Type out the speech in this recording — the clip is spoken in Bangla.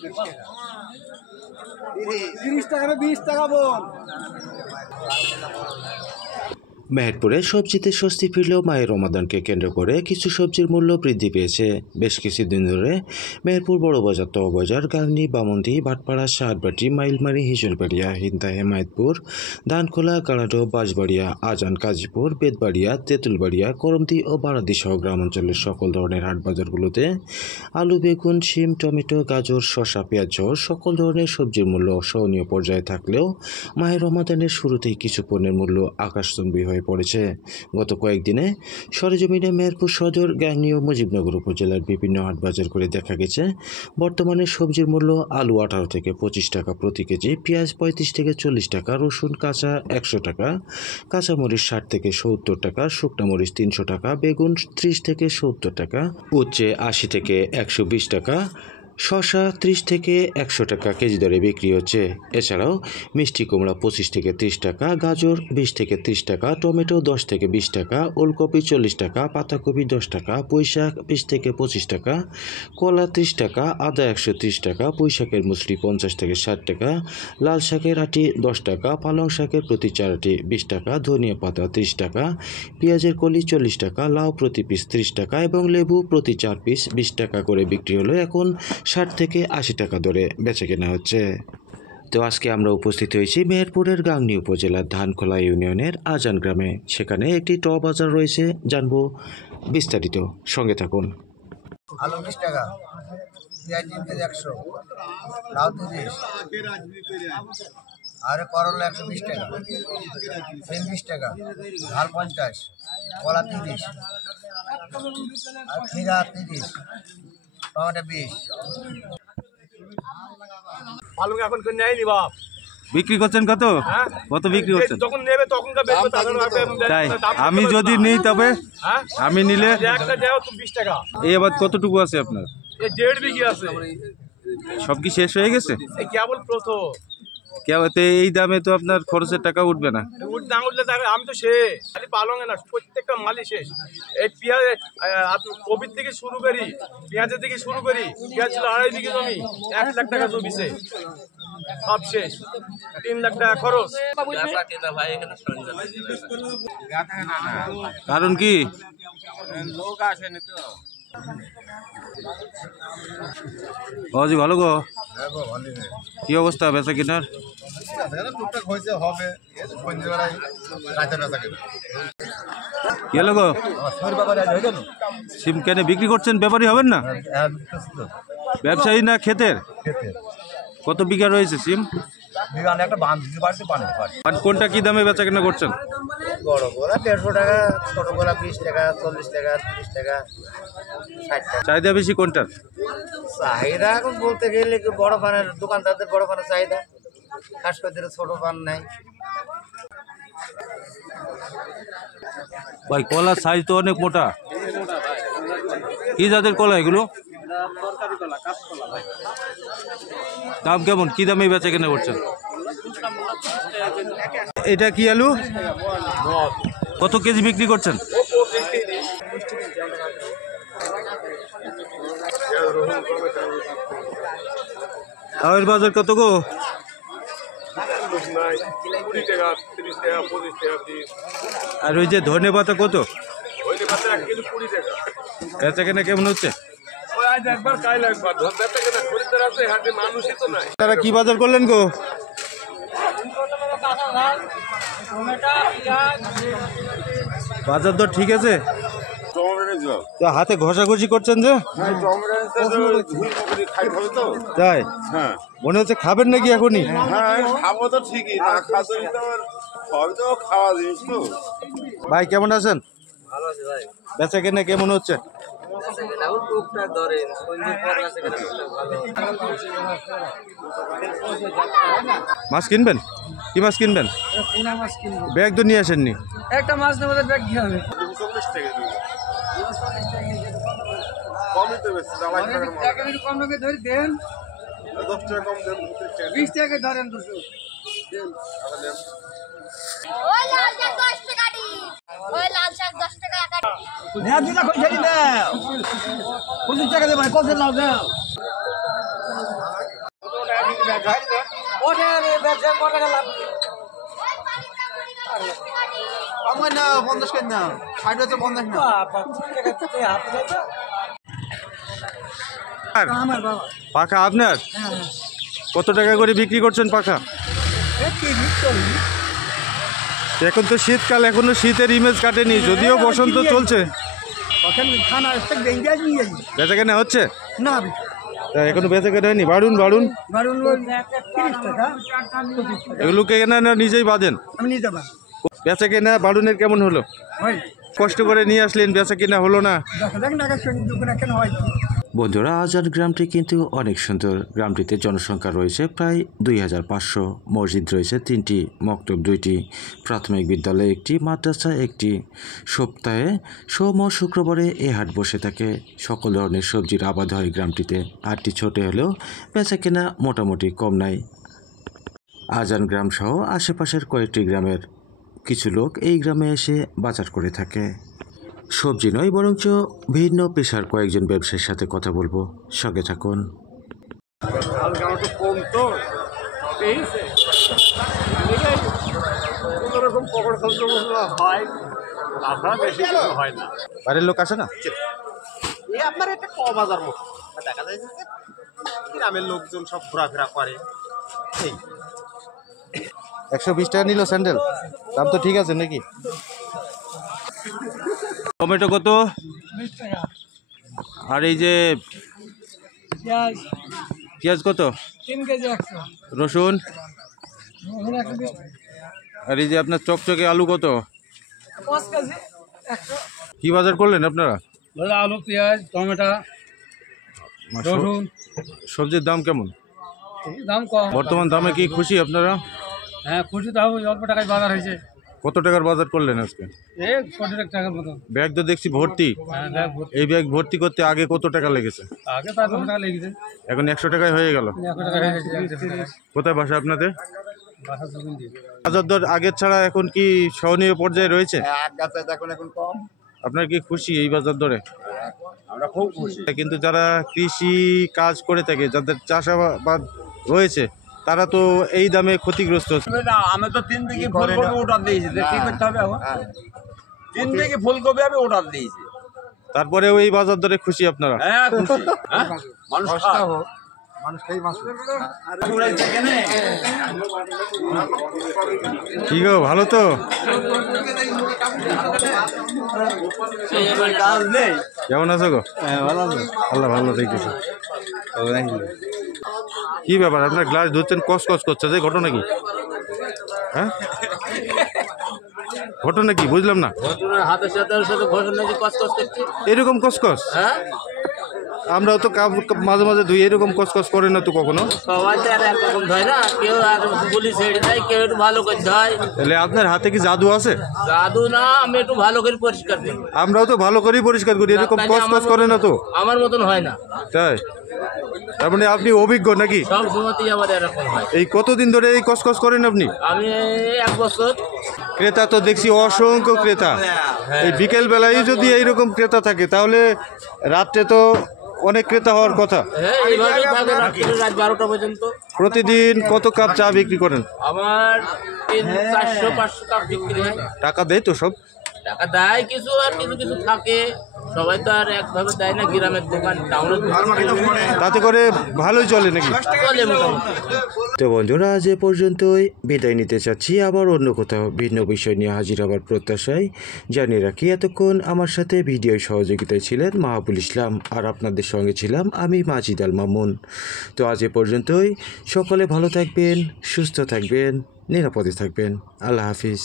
30 টাকা 20 টাকা বল। মেহেরপুরে সবজিতে স্বস্তি ফিরলেও মায়ের রমাদানকে কেন্দ্র করে কিছু সবজির মূল্য বৃদ্ধি পেয়েছে। বেশ কিছুদিন ধরে মেহেরপুর বড় বাজার, তহবাজার, গাংনী, বামন্দি, ভাটপাড়া, শাহবাটি, মাইলমারি, হিজলবাড়িয়া, হিন্দা, হেমায়তপুর, ধানখোলা, গাড়াডো, বাঁশবাড়িয়া, আজান, কাজীপুর, বেদবাড়িয়া, তেঁতুলবাড়িয়া, করমদি ও বারাদি সহ গ্রামাঞ্চলের সকল ধরনের হাট বাজারগুলোতে আলু, বেগুন, শিম, টমেটো, গাজর, শসা, পেঁয়াজ সহ সকল ধরনের সবজির মূল্য সহনীয় পর্যায়ে থাকলেও মায়ের রমাদানের শুরুতেই কিছু পণ্যের মূল্য আকাশচুম্বী হয়ে পড়েছে। গত কয়েকদিনে সরেজমিনে মেহেরপুর সদর, গাংনী ও মুজিবনগর উপজেলার বিভিন্ন হাট বাজার করে দেখা গেছে বর্তমানে সবজির মূল্য আলু 18 থেকে 25 টাকা প্রতি কেজি, পেঁয়াজ 35 থেকে 40 টাকা, রসুন কাঁচা 100 টাকা, কাঁচামরিচ 60 থেকে 70 টাকা, শুকনো মরিচ 300 টাকা, বেগুন 30 থেকে 70 টাকা, উচ্ছে 80 থেকে 120 টাকা, শসা 30 থেকে 100 টাকা কেজি দরে বিক্রি হচ্ছে। এছাড়াও মিষ্টি কুমড়া 25 থেকে 30 টাকা, গাজর 20 থেকে 30 টাকা, টমেটো 10 থেকে 20 টাকা, ওলকপি 40 টাকা, পাতাকপি 10 টাকা, পুঁইশাক 20 থেকে 25 টাকা, কলা 30 টাকা, আদা 130 টাকা, পুঁইশাকের মুসলি 50 থেকে 60 টাকা, লাল শাকের আটি 10 টাকা, পালং শাকের প্রতি 4 আটি 20 টাকা, ধনিয়া পাতা 30 টাকা, পেঁয়াজের কলি 40 টাকা, লাউ প্রতি পিস 30 টাকা এবং লেবু প্রতি 4 পিস 20 টাকা করে বিক্রি হলো এখন 60 থেকে 80 টাকা দরে বেচা কেনা হচ্ছে। তো আজকে আমরা উপস্থিত হয়েছি মেহেরপুরের গাংনী উপজেলার ধানখোলা ইউনিয়নের আজান গ্রামে। সেখানে একটি ট বাজার রয়েছে, জানবো বিস্তারিত, সঙ্গে থাকুন। আলু 20 টাকা, পেঁয়াজ 3 কেজি 100, লাউ 30, আর করলা 120 টাকা, সিম 20 টাকা, ঝাল 50, কলা 30, আর খিরা 30, টমেটো 20। আলু এখন নেয়নি বাপ। বিক্রি করছেন কত? কত বিক্রি করছেন? যখন নেবে তখন তাই আমি যদি নিই তবে আমি নিলে একটা দেও তুমি 20 টাকা। এই আবার কতটুকু আছে আপনার? এই 1.5 বিঘি আছে। সব কি শেষ হয়ে গেছে? এই কেবল প্রথম। কেবতে এই দামে তো আপনার খরচের টাকা উঠবে না। না উঠলে আমি তো শেষ, খালি পালঙে না, প্রত্যেকটা মালই শেষ। এই পেঁয়াজ কবির থেকে শুরু করি, পেঁয়াজের থেকে শুরু করি, পেঁয়াজ ছিল 2.5 বিঘি জমি, 1 লাখ টাকা জমিছে, সব শেষ, 3 লাখ টাকা খরচ। কারণ কি? লোক আসেনি তো। বাবাজি ভালো গো? কি অবস্থা বেচা কিনার? কি হলো গো? সিম কেনে বিক্রি করছেন? ব্যাপারী হবেন না? ব্যবসায়ী না ক্ষেতের? কত বিঘা রয়েছে সিম? কোনটা কি দামে বেচা কেনা করছেন? বড় গোলা 150 টাকা, ছোট গোলা 20 টাকা, 40 টাকা, 30 টাকা, 60 টাকা। চাহিদা বেশি কোনটার? চাহিদা এখন বলতে গেলে বড় পানের দোকানদারদের বড় পানের চাহিদা, খাস করে ছোট পান নাই। ভাই কলার সাইজ তো অনেক মোটা। কি জাতের কলা এগুলো? দাম কেমন? কি দামে বেচা কেনা করছেন? এটা কি আলু? কত কেজি বিক্রি করছেন? আয়ের বাজার কত গো? আর ওই যে ধনে পাতা কত? বেচা কেনা কেমন হচ্ছে? তারা কি বাজার করলেন গো? বাজার দর ঠিক আছে? তো হাতে ঘষাঘষি করছেন যে? তাই মনে হচ্ছে খাবেন নাকি এখনই? খাবো তো ঠিকই, না খাওয়া তো খাওয়া জিনিস তো। ভাই কেমন আছেন? ভালো আছে ভাই। বেচা কেনা কেমন হচ্ছে? মাছ কিনবেন? কি মাছ কিনবেন? ব্যাগ তো নিয়ে আসেননি। একটা মাছ নেবো, ব্যাগ কি হবে? 40 টাকা কমই তো বেশি, কম লোকে ধরে দেন, 10 টাকা কম দেন, 20 টাকা ধরেন, 200 ওই লাল শাক 10 টাকা দি, ওই লাল শাক 10 টাকা কাটি। না দিদা কই খেলি দাও, 25 টাকা দে ভাই, কত লাও দাও। আমার না 50 কেন না 60 হচ্ছে 50 না আমার বাবা পাখা আপনার কত টাকা করে বিক্রি করছেন পাখা? এখন তো শীতকাল, এখনো শীতের ইমেজ কাটেনি, যদিও বসন্ত চলছে। বেচা কেনা হচ্ছে না তা এখনো বেচা কেনা হয়নি? বাড়ুন বাড়ুন, বারণ 30 টাকা এগুলো কেনা না নিজেই বাঁধেন? আমি নিতে পারি বেচা কেনা বাড়ুনের কেমন হলো? হয় কষ্ট করে নিয়ে আসলেন, বেচা কেনা হলো না? দেখ না দোকানে কেন হয় বন্ধুরা, আজান গ্রামটি কিন্তু অনেক সুন্দর। গ্রামটিতে জনসংখ্যা রয়েছে প্রায় 2500, মসজিদ রয়েছে 3টি, মক্তব 2টি, প্রাথমিক বিদ্যালয় 1টি, মাদ্রাসা 1টি। সপ্তাহে সোম ও শুক্রবারে এ হাট বসে থাকে। সকল ধরনের সবজির আবাদ হয় গ্রামটিতে। হাটটি ছোট হলেও বেচা কেনা মোটামুটি কম নাই। আজান গ্রাম সহ আশেপাশের কয়েকটি গ্রামের কিছু লোক এই গ্রামে এসে বাজার করে থাকে। সবজি নয়, বরঞ্চ ভিন্ন পেশার কয়েকজন ব্যবসায়ীর সাথে কথা বলবো, সঙ্গে থাকুন। বাড়ির লোক আসে না? আপনার একটা বাজার মতো দেখা যায় যে গ্রামের লোকজন সব ঘোরাফেরা করে। 120 টাকা নিল স্যান্ডেল, দাম তো ঠিক আছে নাকি? টমেটো কত? আর এই যে পেঁয়াজ কত? 3 কেজি 100 রসুন? আর এই যে আপনার চকচকে আলু কত? 5 কেজি 100 কি বাজার করলেন আপনারা? আলু পেঁয়াজ টমেটো রসুন সবজির দাম কেমন? দাম কম বর্তমান দামে কি খুশি আপনারা? হ্যাঁ খুশি তো হবে, অল্প টাকায় বাজার হয়েছে। কত টাকার বাজার করলেন আজকে? এই 40 টাকার মতো। ব্যাগ তো দেখছি ভর্তি। হ্যাঁ ব্যাগ ভর্তি। এই ব্যাগ ভর্তি করতে আগে কত টাকা লেগেছে? আগে প্রায় 200 টাকা লেগেছে, এখন 100 টাকায় হয়ে গেল। 100 টাকা হয়ে গেছে। কোথায় বাসা আপনাদের? বাসা জমি দিয়ে বাজার দর আগের ছাড়া এখন কি সহনীয় পর্যায়ে রয়েছে? এখন কম। আপনার কি খুশি এই বাজার দরে? আমরা খুব খুশি। কিন্তু যারা কৃষি কাজ করে থাকে, যাদের চাষাবাদ রয়েছে, তারা তো এই দামে ক্ষতিগ্রস্ত হচ্ছে। আমি তো 3 বিঘি ফুলকপি অর্ডার দিয়েছি, কি করতে হবে এখন? 3 বিঘি ফুলকপি আমি অর্ডার দিয়েছি। তারপরেও এই বাজার দরে খুশি আপনারা? হ্যাঁ খুশি। মানুষ কি গো, ভালো তো? কেমন আছো গো? আল্লাহ ভালো দেখতেছি। কি ব্যাপার, আপনার গ্লাস ধরছেন কস কস করছে, যে ঘটনা কি? হ্যাঁ ঘটনা কি বুঝলাম না। হাতের সাথে ঘটনা যে কষ্ট করছে। এরকম কসকস? হ্যাঁ আমরাও তো মাঝে মাঝে ধুই, এরকম কসকস করে না তো কখনো। সবাই তো আর একরকম ধয় না, কেউ আর গুলি ছেড়ে দেয়, কেউ একটু ভালো করে ধয়। তাহলে আপনার হাতে কি জাদু আছে? জাদু না, আমি একটু ভালো করে পরিষ্কার করি। আমরাও তো ভালো করেই পরিষ্কার করি, এরকম কসকস করে না তো। আমার মতন হয় না। তাই? তার মানে আপনি অভিজ্ঞ নাকি? সব সময়তেই আমার এরকম হয়। এই কতদিন ধরে এই কসকস করেন আপনি? আমি 1 বছর। ক্রেতা তো দেখছি অসংখ্য ক্রেতা। এই বিকেল বেলায় যদি এইরকম ক্রেতা থাকে, তাহলে রাত্রে তো অনেক ক্রেতা হওয়ার কথা। হ্যাঁ এইভাবেই থাকে রাত 12টা পর্যন্ত। প্রতিদিন কত কাপ চা বিক্রি করেন? আমার 400-500 কাপ বিক্রি হয়। টাকা দেয় তো সব? টাকা দেয় কিছু, আর কিছু কিছু থাকে। সবাই তো আর একভাবে দেয় না, গ্রামের দোকান টাউনের দোকান তাতে করে ভালোই চলে নাকি? চলে মোটামুটি। তো বন্ধুরা, আজ এ পর্যন্তই বিদায় নিতে চাচ্ছি। আবার অন্য কোথাও ভিন্ন বিষয় নিয়ে হাজির হবার প্রত্যাশায় জানিয়ে রাখি, এতক্ষণ আমার সাথে ভিডিও সহযোগিতায় ছিলেন মাহবুল ইসলাম, আর আপনাদের সঙ্গে ছিলাম আমি মাজিদ আল মামুন। তো আজ এ পর্যন্তই। সকলে ভালো থাকবেন, সুস্থ থাকবেন, নিরাপদে থাকবেন। আল্লাহ হাফিজ।